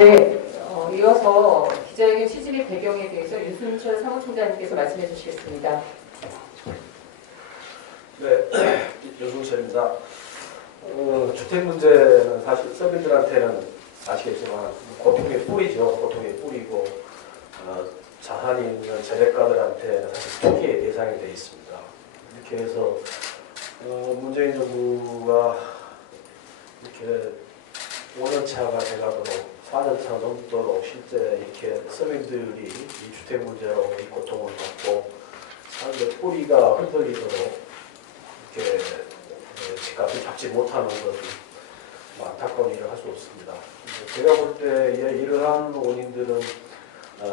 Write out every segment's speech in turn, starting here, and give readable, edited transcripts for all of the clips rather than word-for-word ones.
네, 이어서 기자회견 취지의 배경에 대해서 윤순철 사무총장님께서 말씀해 주시겠습니다. 네, 윤순철입니다. 주택 문제는 사실 서민들한테는 아시겠지만 고통의 뿌리죠. 고통의 뿌리고 자산이 있는 재력가들한테는 사실 투기의 대상이 되어 있습니다. 이렇게 해서 문재인 정부가 이렇게 5년차가 돼가도록 4년차 넘도록 실제 이렇게 서민들이 이 주택 문제로 이 고통을 받고 사람들 뿌리가 흔들리도록 이렇게 집값을 잡지 못하는 것은 안타까운 일을 할 수 없습니다. 제가 볼 때 이러한 원인들은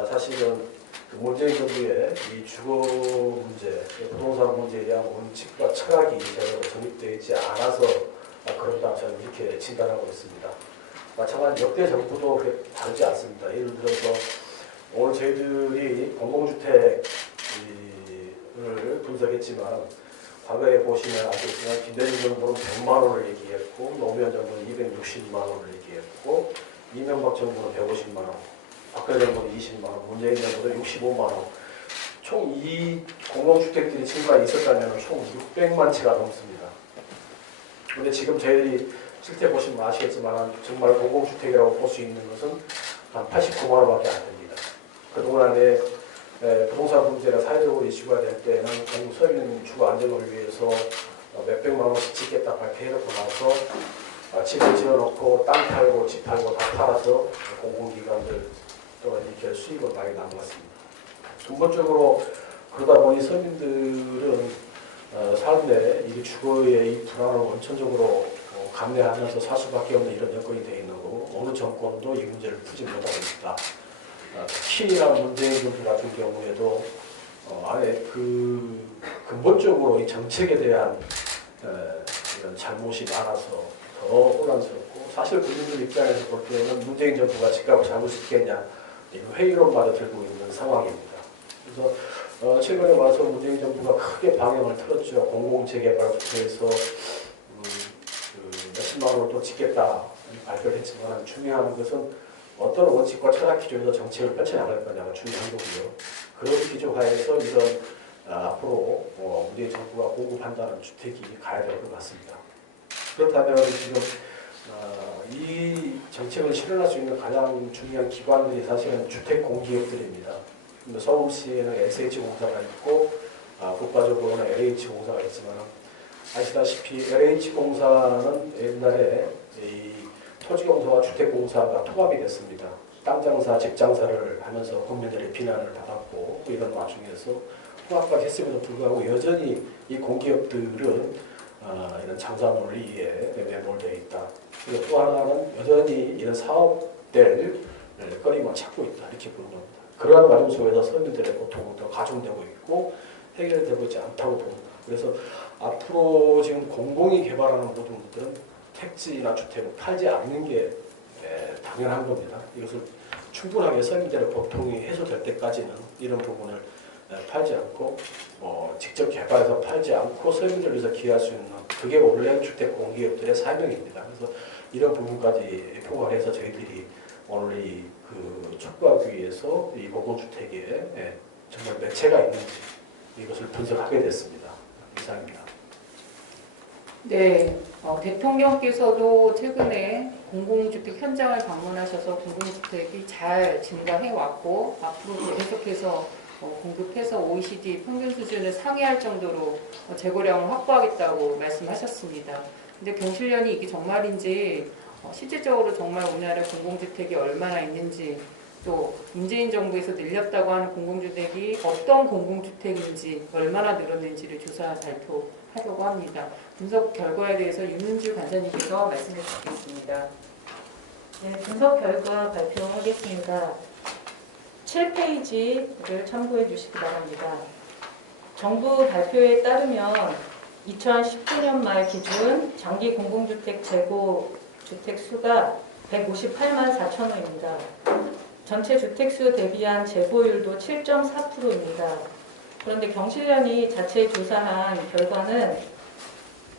사실은 문재인 정부의 이 주거 문제, 부동산 문제에 대한 원칙과 철학이 제대로 정립되어 있지 않아서 그런다 저는 이렇게 진단하고 있습니다. 마찬가지 역대 정부도 다르지 않습니다. 예를 들어서 오늘 저희들이 공공주택을 분석했지만 과거에 보시면 아시겠지만 김대중 정부는 100만 원을 얘기했고 노무현 정부는 260만 원을 얘기했고 이명박 정부는 150만 원, 박근혜 정부는 20만 원, 문재인 정부는 65만 원. 총 이 공공주택들이 증가가 있었다면 총 600만 채가 넘습니다. 그런데 지금 저희들이 실제 보시면 아시겠지만 정말 공공주택이라고 볼 수 있는 것은 한 89만 원밖에 안 됩니다. 그동안에 부동산 문제가 사회적으로 이슈가 될 때는 서민 주거 안정을 위해서 몇백만 원씩 짓겠다 발표해놓고 나서 집을 지어놓고 땅 팔고 집 팔고 다 팔아서 공공기관들 또 이렇게 수익을 많이 남겼습니다. 근본적으로 그러다 보니 서민들은 삶의 이 주거의 이 불안을 원천적으로 감내하면서 살 수밖에 없는 이런 여건이 되어 있는 거고 어느 정권도 이 문제를 풀지 못하고 있다. 특히나 문재인 정부 같은 경우에도 아예 근본적으로 이 정책에 대한 이런 잘못이 많아서 더 혼란스럽고 사실 국민들 입장에서 볼 때는 문재인 정부가 집값을 잡을 수 있겠냐 회의론마저 들고 있는 상황입니다. 그래서 최근에 와서 문재인 정부가 크게 방향을 틀었죠. 공공재개발부터 해서 몇십만 원을 또 짓겠다 발표를 했지만 중요한 것은 어떤 원칙과 철학 기준에서 정책을 펼쳐나갈 거냐가 중요한 거고요. 그런 기준 하에서 이런 앞으로 문재인 정부가 공급한다는 주택이 가야 될 것 같습니다. 그렇다면 지금 이 정책을 실현할 수 있는 가장 중요한 기관들이 사실은 주택 공기업들입니다. 서울시에는 SH공사가 있고 국가적으로는 LH공사가 있지만 아시다시피 LH공사는 옛날에 이 토지공사와 주택공사가 통합이 됐습니다. 땅 장사, 집 장사를 하면서 국민들의 비난을 받았고 이런 와중에서 통합까지 했음에도 불구하고 여전히 이 공기업들은 이런 장사 논리에 매몰되어 있다. 그리고 또 하나는 여전히 이런 사업될 거리만 찾고 있다. 이렇게 보는 겁니다. 그러한 과정 속에서 서민들의 고통은 더 가중되고 있고 해결되고 있지 않다고 봅니다. 그래서 앞으로 지금 공공이 개발하는 모든 것들은 택지나 주택을 팔지 않는 게 당연한 겁니다. 이것을 충분하게 서민들의 고통이 해소될 때까지는 이런 부분을 팔지 않고 직접 개발해서 팔지 않고 서민들을 위해서 기여할 수 있는 그게 원래 주택 공기업들의 사명입니다. 그래서 이런 부분까지 포괄해서 저희들이 오늘 촉구하기 위해서 이 공공주택에 정말 매체가 있는지 이것을 분석하게 됐습니다. 이상입니다. 네, 대통령께서도 최근에 공공주택 현장을 방문하셔서 공공주택이 잘 증가해 왔고 앞으로도 계속해서 공급해서 OECD 평균 수준을 상회할 정도로 재고량을 확보하겠다고 말씀하셨습니다. 근데 경실련이 이게 정말인지 실질적으로 정말 우리나라 공공주택이 얼마나 있는지 또 문재인 정부에서 늘렸다고 하는 공공주택이 어떤 공공주택인지 얼마나 늘었는지를 조사 발표하려고 합니다. 분석 결과에 대해서 윤은주 간사님께서 말씀해 주시겠습니다. 네, 분석 결과 발표하겠습니다. 7페이지를 참고해 주시기 바랍니다. 정부 발표에 따르면 2019년 말 기준 장기 공공주택 재고 주택 수가 158만 4천 호입니다. 전체 주택수 대비한 재고율도 7.4%입니다. 그런데 경실련이 자체 조사한 결과는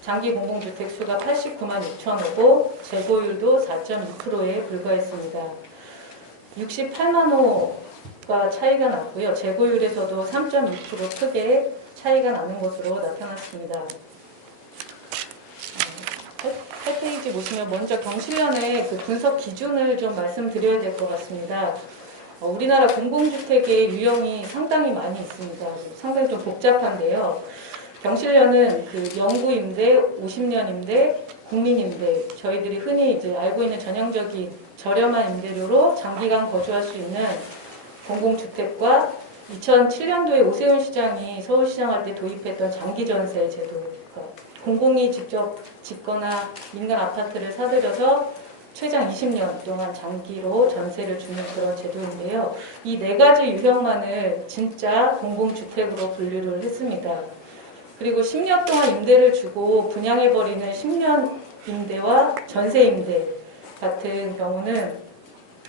장기 공공주택 수가 89만 6천 호고 재고율도 4.2%에 불과했습니다. 68만 호가 차이가 났고요. 재고율에서도 3.2% 크게 차이가 나는 것으로 나타났습니다. 8페이지 보시면 먼저 경실련의 그 분석 기준을 좀 말씀드려야 될 것 같습니다. 우리나라 공공주택의 유형이 상당히 많이 있습니다. 상당히 좀 복잡한데요. 경실련은 그 영구임대, 50년 임대, 국민임대, 저희들이 흔히 이제 알고 있는 전형적인 저렴한 임대료로 장기간 거주할 수 있는 공공주택과 2007년도에 오세훈 시장이 서울시장할 때 도입했던 장기전세 제도, 그러니까 공공이 직접 짓거나 민간 아파트를 사들여서 최장 20년 동안 장기로 전세를 주는 그런 제도인데요. 이 네 가지 유형만을 진짜 공공주택으로 분류를 했습니다. 그리고 10년 동안 임대를 주고 분양해버리는 10년 임대와 전세 임대 같은 경우는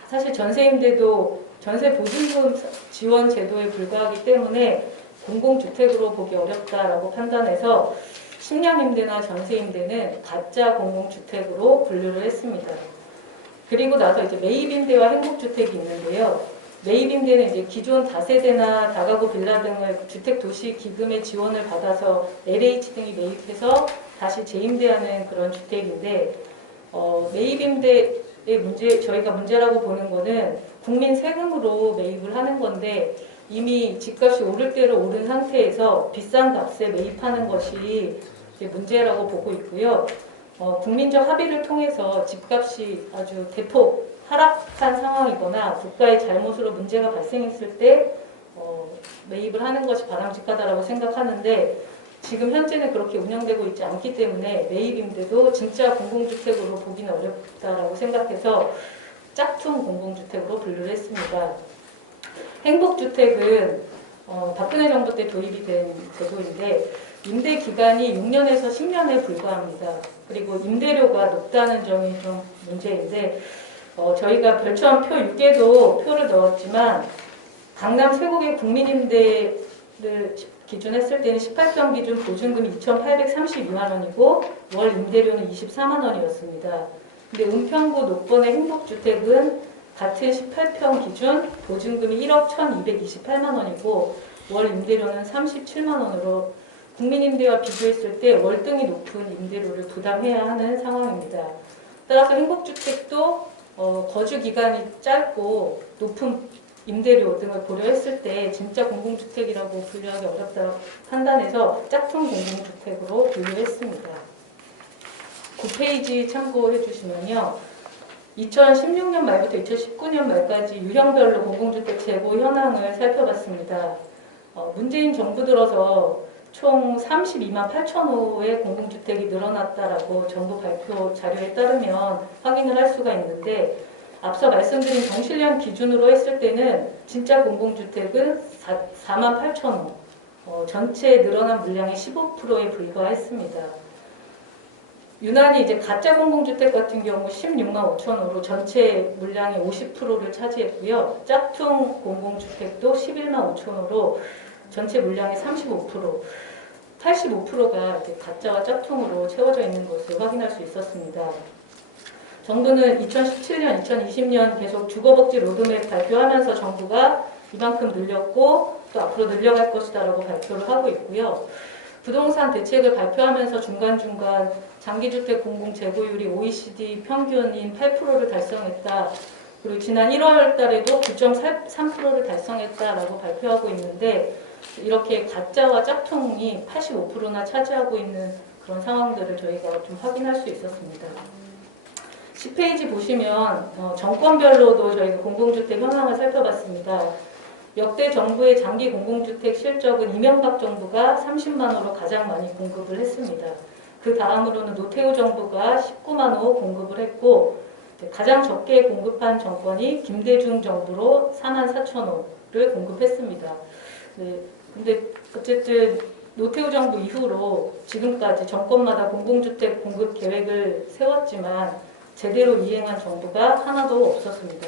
사실 전세 임대도 전세 보증금 지원 제도에 불과하기 때문에 공공주택으로 보기 어렵다라고 판단해서 10년 임대나 전세 임대는 가짜 공공주택으로 분류를 했습니다. 그리고 나서 이제 매입 임대와 행복주택이 있는데요. 매입 임대는 이제 기존 다세대나 다가구 빌라 등을 주택도시기금의 지원을 받아서 LH 등이 매입해서 다시 재임대하는 그런 주택인데, 매입 임대의 문제, 저희가 문제라고 보는 거는 국민 세금으로 매입을 하는 건데 이미 집값이 오를 대로 오른 상태에서 비싼 값에 매입하는 것이 이제 문제라고 보고 있고요. 국민적 합의를 통해서 집값이 아주 대폭 하락한 상황이거나 국가의 잘못으로 문제가 발생했을 때 매입을 하는 것이 바람직하다고 생각하는데 지금 현재는 그렇게 운영되고 있지 않기 때문에 매입임대도 진짜 공공주택으로 보기는 어렵다라고 생각해서 짝퉁 공공주택으로 분류를 했습니다. 행복주택은 박근혜 정부 때 도입이 된 제도인데 임대 기간이 6년에서 10년에 불과합니다. 그리고 임대료가 높다는 점이 좀 문제인데 저희가 별초한 표 6에도 표를 넣었지만 강남 세곡의 국민임대를 기준했을 때는 18평 기준 보증금이 2,832만 원이고 월 임대료는 24만 원이었습니다. 근데 은평구 녹번의 행복주택은 같은 18평 기준 보증금이 1억 1,228만 원이고 월 임대료는 37만 원으로 국민임대와 비교했을 때 월등히 높은 임대료를 부담해야 하는 상황입니다. 따라서 행복주택도 거주 기간이 짧고 높은 임대료 등을 고려했을 때 진짜 공공주택이라고 분류하기 어렵다고 판단해서 짝퉁 공공주택으로 분류했습니다. 9페이지 참고해 주시면요. 2016년 말부터 2019년 말까지 유형별로 공공주택 재고 현황을 살펴봤습니다. 문재인 정부 들어서 총 32만 8천 호의 공공주택이 늘어났다라고 정부 발표 자료에 따르면 확인을 할 수가 있는데 앞서 말씀드린 경실련 기준으로 했을 때는 진짜 공공주택은 4만 8천 호, 전체 늘어난 물량의 15%에 불과했습니다. 유난히 이제 가짜 공공주택 같은 경우 16만 5천 호로 전체 물량의 50%를 차지했고요. 짝퉁 공공주택도 11만 5천 호로 전체 물량의 35%, 85%가 이제 가짜와 짝퉁으로 채워져 있는 것을 확인할 수 있었습니다. 정부는 2017년, 2020년 계속 주거복지 로드맵 발표하면서 정부가 이만큼 늘렸고 또 앞으로 늘려갈 것이다라고 발표를 하고 있고요. 부동산 대책을 발표하면서 중간중간 장기주택 공공 재고율이 OECD 평균인 8%를 달성했다. 그리고 지난 1월 달에도 9.3%를 달성했다라고 발표하고 있는데 이렇게 가짜와 짝퉁이 85%나 차지하고 있는 그런 상황들을 저희가 좀 확인할 수 있었습니다. 10페이지 보시면 정권별로도 저희가 공공주택 현황을 살펴봤습니다. 역대 정부의 장기 공공주택 실적은 이명박 정부가 30만 호로 가장 많이 공급을 했습니다. 그 다음으로는 노태우 정부가 19만 호 공급을 했고 가장 적게 공급한 정권이 김대중 정부로 4만 4천 호를 공급했습니다. 네, 근데 어쨌든 노태우 정부 이후로 지금까지 정권마다 공공주택 공급 계획을 세웠지만 제대로 이행한 정부가 하나도 없었습니다.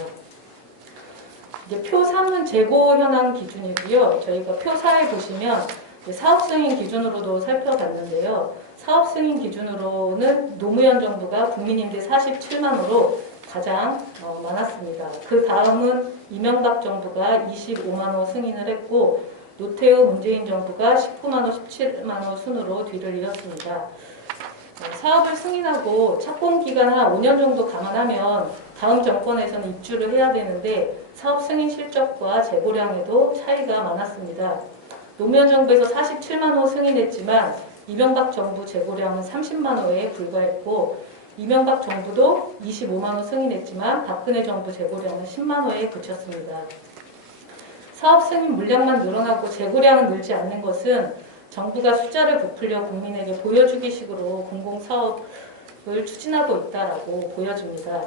이제 표 3은 재고 현황 기준이고요. 저희가 표 4에 보시면 사업 승인 기준으로도 살펴봤는데요. 사업 승인 기준으로는 노무현 정부가 국민임대 47만 호로 가장 많았습니다. 그 다음은 이명박 정부가 25만 호 승인을 했고 노태우 문재인 정부가 19만 호, 17만 호 순으로 뒤를 이었습니다. 사업을 승인하고 착공 기간 한 5년 정도 감안하면 다음 정권에서는 입주를 해야 되는데 사업 승인 실적과 재고량에도 차이가 많았습니다. 노무현 정부에서 47만 호 승인했지만 이명박 정부 재고량은 30만 호에 불과했고 이명박 정부도 25만 호 승인했지만 박근혜 정부 재고량은 10만 호에 그쳤습니다. 사업 승인 물량만 늘어나고 재고량은 늘지 않는 것은 정부가 숫자를 부풀려 국민에게 보여주기 식으로 공공사업을 추진하고 있다라고 보여집니다.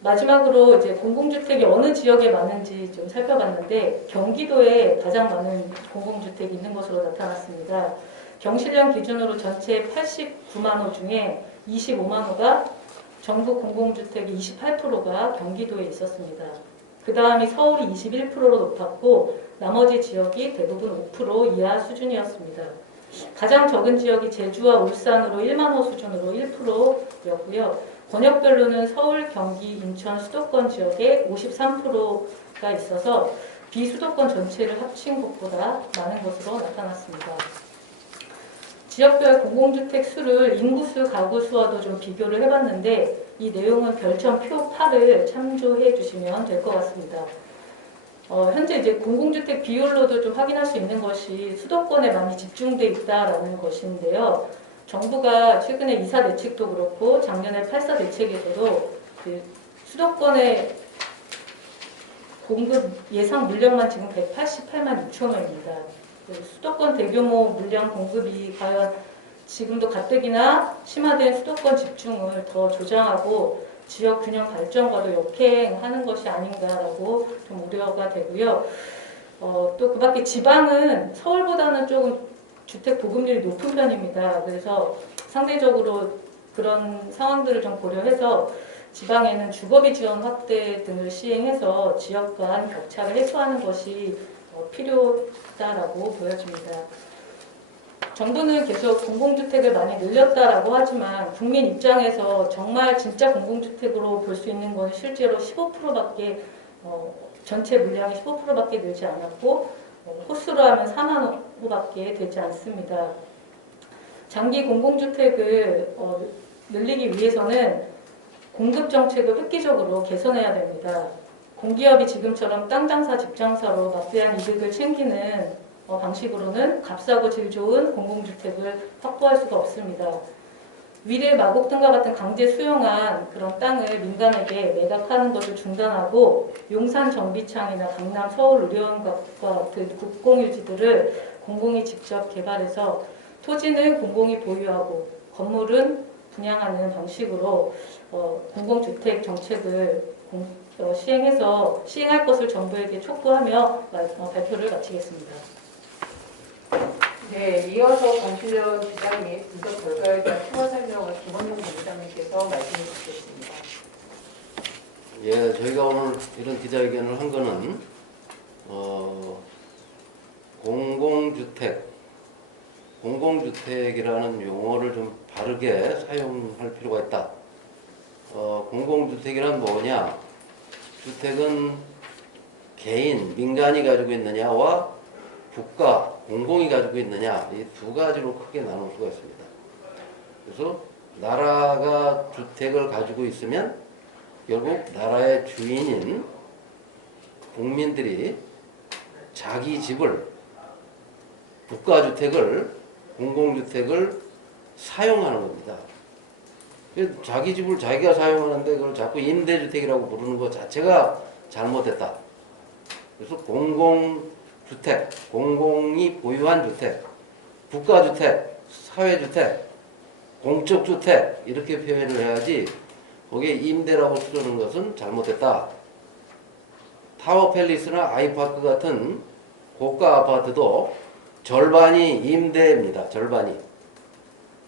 마지막으로 이제 공공주택이 어느 지역에 많은지 좀 살펴봤는데 경기도에 가장 많은 공공주택이 있는 것으로 나타났습니다. 경실련 기준으로 전체 89만 호 중에 25만 호가 전국 공공주택의 28%가 경기도에 있었습니다. 그 다음이 서울이 21%로 높았고 나머지 지역이 대부분 5% 이하 수준이었습니다. 가장 적은 지역이 제주와 울산으로 1만 호 수준으로 1%였고요. 권역별로는 서울, 경기, 인천, 수도권 지역에 53%가 있어서 비수도권 전체를 합친 것보다 많은 것으로 나타났습니다. 지역별 공공주택 수를 인구수, 가구수와도 좀 비교를 해봤는데 이 내용은 별점표 8을 참조해 주시면 될 것 같습니다. 현재 이제 공공주택 비율로도 좀 확인할 수 있는 것이 수도권에 많이 집중돼 있다라는 것인데요. 정부가 최근에 이사 대책도 그렇고 작년에 8사 대책에서도 그 수도권의 공급 예상 물량만 지금 188만 6천 호입니다. 수도권 대규모 물량 공급이 과연 지금도 가뜩이나 심화된 수도권 집중을 더 조장하고 지역 균형 발전과도 역행하는 것이 아닌가라고 좀 우려가 되고요. 또 그 밖에 지방은 서울보다는 조금 주택 보급률이 높은 편입니다. 그래서 상대적으로 그런 상황들을 좀 고려해서 지방에는 주거비 지원 확대 등을 시행해서 지역 간 격차를 해소하는 것이 필요하다라고 보여집니다. 정부는 계속 공공주택을 많이 늘렸다라고 하지만 국민 입장에서 정말 진짜 공공주택으로 볼 수 있는 건 실제로 15%밖에 전체 물량이 15%밖에 늘지 않았고 호수로 하면 4만 호밖에 되지 않습니다. 장기 공공주택을 늘리기 위해서는 공급 정책을 획기적으로 개선해야 됩니다. 공기업이 지금처럼 땅 장사, 집 장사로 막대한 이득을 챙기는 방식으로는 값싸고 질 좋은 공공주택을 확보할 수가 없습니다. 위례, 마곡 등과 같은 강제 수용한 그런 땅을 민간에게 매각하는 것을 중단하고 용산 정비창이나 강남 서울 의료원과 같은 국공유지들을 공공이 직접 개발해서 토지는 공공이 보유하고 건물은 분양하는 방식으로 공공주택 정책을 시행할 것을 정부에게 촉구하며 발표를 마치겠습니다. 네, 이어서 정실련 기자님 분석 결과에 대한 추가 설명을 김원용 본부장님께서 말씀해 주시겠습니다. 예, 저희가 오늘 이런 기자회견을 한 거는 공공주택이라는 용어를 좀 바르게 사용할 필요가 있다. 공공주택이란 뭐냐? 주택은 개인, 민간이 가지고 있느냐와 국가, 공공이 가지고 있느냐, 이 두 가지로 크게 나눌 수가 있습니다. 그래서 나라가 주택을 가지고 있으면 결국 나라의 주인인 국민들이 자기 집을, 국가주택을, 공공주택을 사용하는 겁니다. 자기 집을 자기가 사용하는데 그걸 자꾸 임대주택이라고 부르는 것 자체가 잘못됐다. 그래서 공공주택, 공공이 보유한 주택, 국가주택, 사회주택, 공적주택 이렇게 표현을 해야지 거기에 임대라고 쓰는 것은 잘못됐다. 타워팰리스나 아이파크 같은 고가 아파트도 절반이 임대입니다. 절반이.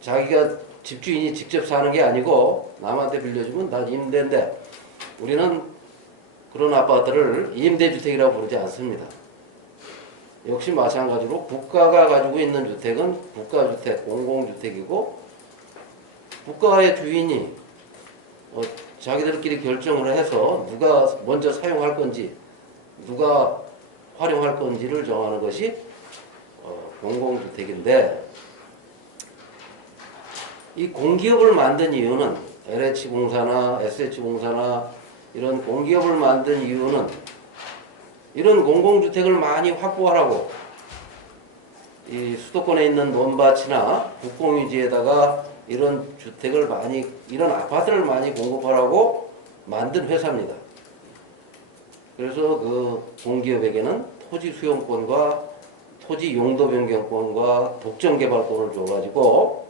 자기가 집주인이 직접 사는 게 아니고 남한테 빌려주면 다 임대인데 우리는 그런 아파트를 임대주택이라고 부르지 않습니다. 역시 마찬가지로 국가가 가지고 있는 주택은 국가주택, 공공주택이고 국가의 주인이 자기들끼리 결정을 해서 누가 먼저 사용할 건지 누가 활용할 건지를 정하는 것이 공공주택인데, 이 공기업을 만든 이유는 LH공사나 SH공사나 이런 공기업을 만든 이유는 이런 공공주택을 많이 확보하라고, 이 수도권에 있는 논밭이나 국공유지에다가 이런 주택을 많이, 이런 아파트를 많이 공급하라고 만든 회사입니다. 그래서 그 공기업에게는 토지 수용권과 토지 용도 변경권과 독점 개발권을 줘가지고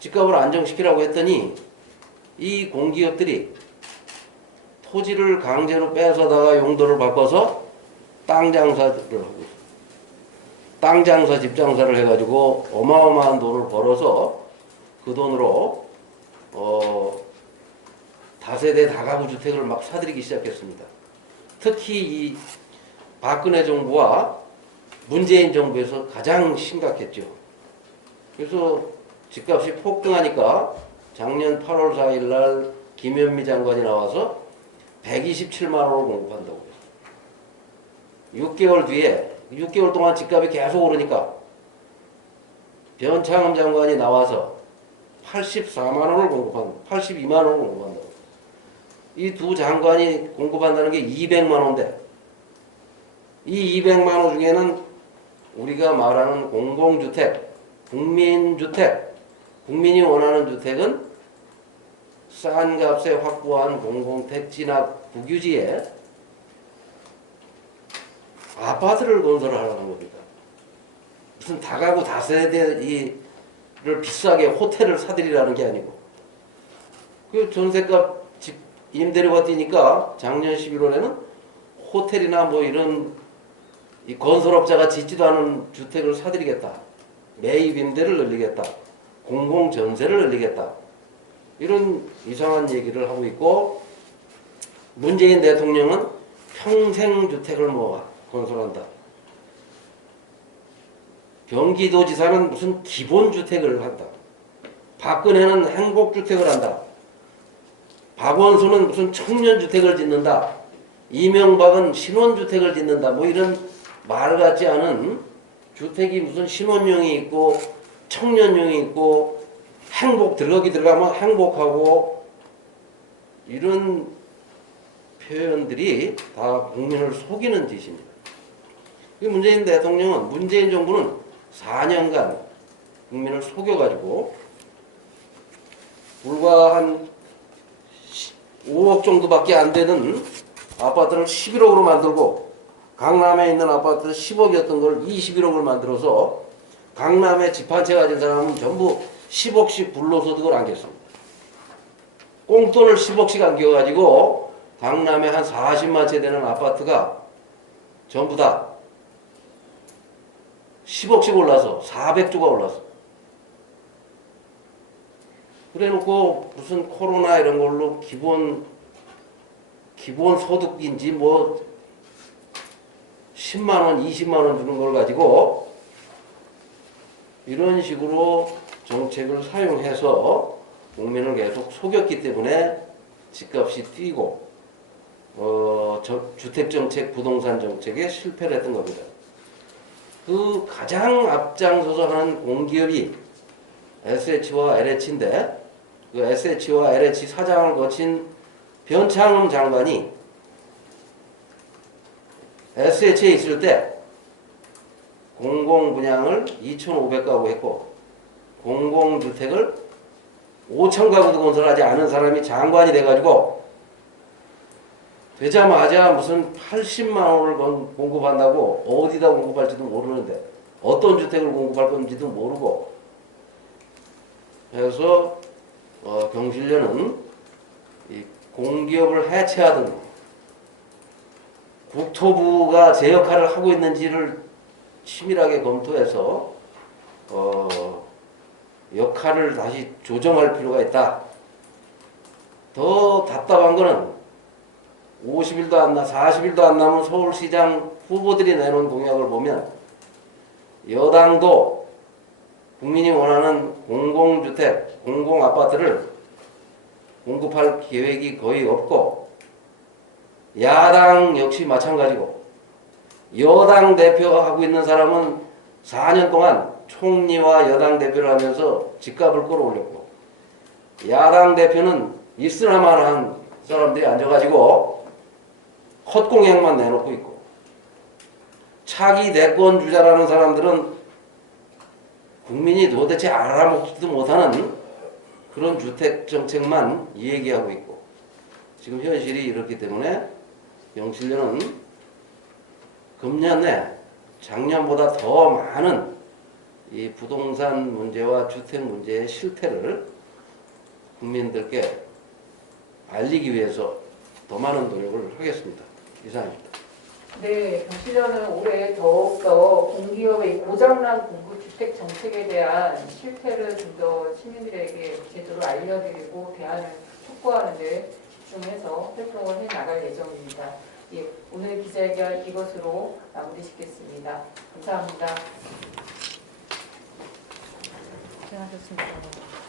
집값을 안정시키라고 했더니, 이 공기업들이 토지를 강제로 뺏어다가 용도를 바꿔서 땅 장사를 하고 있어요. 땅 장사, 집 장사를 해가지고 어마어마한 돈을 벌어서 그 돈으로 다세대 다가구 주택을 막 사들이기 시작했습니다. 특히 이 박근혜 정부와 문재인 정부에서 가장 심각했죠. 그래서 집값이 폭등하니까 작년 8월 4일 날 김현미 장관이 나와서 127만 원을 공급한다고 했어요. 6개월 뒤에, 6개월 동안 집값이 계속 오르니까 변창흠 장관이 나와서 84만 원을 공급한다. 82만 원을 공급한다고. 이 두 장관이 공급한다는 게 200만 원인데, 이 200만 원 중에는 우리가 말하는 공공주택, 국민주택, 국민이 원하는 주택은 싼 값에 확보한 공공택지나 국유지에 아파트를 건설하라는 겁니다. 무슨 다가구 다세대를 비싸게 호텔을 사들이라는 게 아니고, 그 전세값 집 임대료가 뛰니까 작년 11월에는 호텔이나 뭐 이런 이 건설업자가 짓지도 않은 주택을 사들이겠다, 매입 임대를 늘리겠다, 공공 전세를 늘리겠다, 이런 이상한 얘기를 하고 있고, 문재인 대통령은 평생 주택을 뭐 건설한다. 경기도지사는 무슨 기본주택을 한다. 박근혜는 행복주택을 한다. 박원순은 무슨 청년주택을 짓는다. 이명박은 신혼주택을 짓는다. 뭐 이런 말 같지 않은 주택이 무슨 신혼용이 있고 청년용이 있고 행복 들어가기 들어가면 행복하고, 이런 표현들이 다 국민을 속이는 짓입니다. 문재인 대통령은, 문재인 정부는 4년간 국민을 속여가지고 불과 한 5억 정도밖에 안 되는 아파트를 11억으로 만들고, 강남에 있는 아파트 10억이었던 걸 21억을 만들어서 강남에 집 한 채 가진 사람은 전부 10억씩 불로소득을 안겼습니다. 꽁돈을 10억씩 안겨가지고 강남에 한 40만 채 되는 아파트가 전부 다 10억씩 올라서 400조가 올랐어. 그래놓고 무슨 코로나 이런 걸로 기본 소득인지 뭐 10만 원, 20만 원 주는 걸 가지고 이런 식으로 정책을 사용해서 국민을 계속 속였기 때문에 집값이 뛰고 주택정책, 부동산 정책에 실패를 했던 겁니다. 그 가장 앞장서서 하는 공기업이 SH와 LH인데, 그 SH와 LH 사장을 거친 변창흠 장관이 SH에 있을 때 공공 분양을 2,500가구 했고 공공주택을 5,000가구도 건설하지 않은 사람이 장관이 돼가지고 되자마자 무슨 80만 원을 공급한다고, 어디다 공급할지도 모르는데 어떤 주택을 공급할 건지도 모르고, 그래서 경실련은 이 공기업을 해체하든 국토부가 제 역할을 하고 있는지를 치밀하게 검토해서 역할을 다시 조정할 필요가 있다. 더 답답한 거는 50일도 안 나, 40일도 안 남은 서울시장 후보들이 내놓은 공약을 보면 여당도 국민이 원하는 공공주택, 공공아파트를 공급할 계획이 거의 없고 야당 역시 마찬가지고 여당 대표하고 있는 사람은 4년 동안 총리와 여당 대표를 하면서 집값을 끌어올렸고 야당 대표는 있으나마나한 사람들이 앉아가지고 헛공약만 내놓고 있고 차기 대권 주자라는 사람들은 국민이 도대체 알아먹지도 못하는 그런 주택 정책만 얘기하고 있고 지금 현실이 이렇기 때문에 영실련은 금년에 작년보다 더 많은 이 부동산 문제와 주택 문제의 실태를 국민들께 알리기 위해서 더 많은 노력을 하겠습니다. 이상입니다. 네, 경실련은 올해 더욱더 공기업의 고장난 공급 주택 정책에 대한 실태를 좀 더 시민들에게 제대로 알려드리고 대안을 촉구하는 데 집중해서 활동을 해 나갈 예정입니다. 예, 오늘 기자회견 이것으로 마무리 짓겠습니다. 감사합니다. 고생하셨습니다.